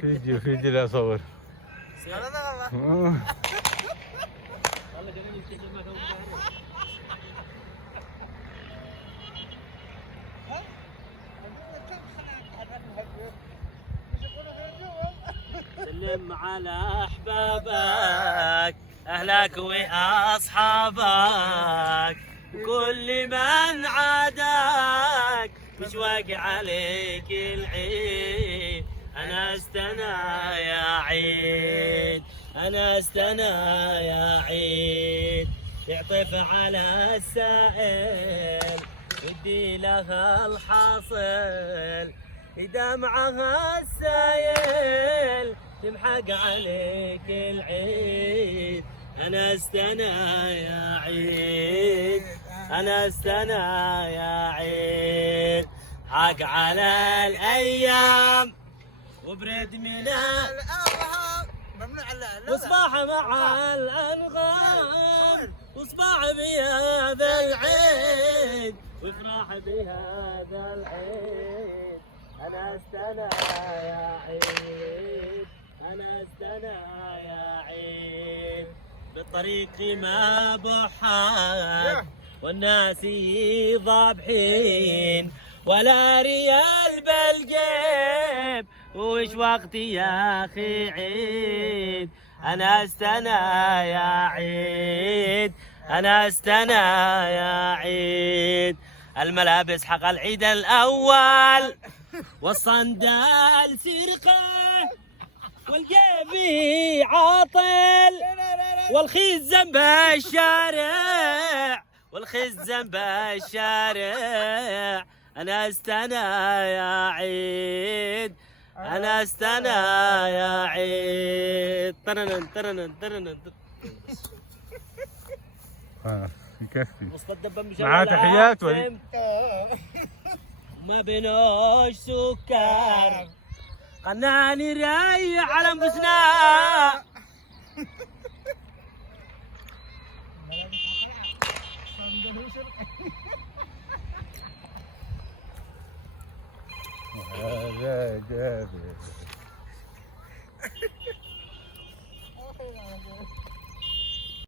فيديو لا اصور. سلم على احبابك اهلك واصحابك كل من عاداك مش واقع عليك العيد. انا استنى يا عيد، انا استنى يا عيد. يعطف على السائل يدي لها الحاصل، دمعها السايل تمحق عليك العيد. انا استنى يا عيد، انا استنى يا عيد. حق على الايام وبرد من وصباح مع الانغام، وصباح بهذا العيد وافرح بهذا العيد. انا استنى يا عيد، انا استنى يا عيد. بالطريق ما بحال والناس ضابحين، ولا ريال بالجيب وش وقتي يا اخي عيد. انا استنى يا عيد، انا استنى يا عيد. الملابس حق العيد الاول والصندال سرقه، والجيبي عاطل، والخزن بالشارع، والخزن بالشارع. انا استنى يا عيد، انا استنى يا عيد. ترنن ترنن ترنن. يكفي. وسط الدبه مشغل معاه تحيات ولا؟ ما بينوش سكر قناني راي على انفسنا. هذا جابر.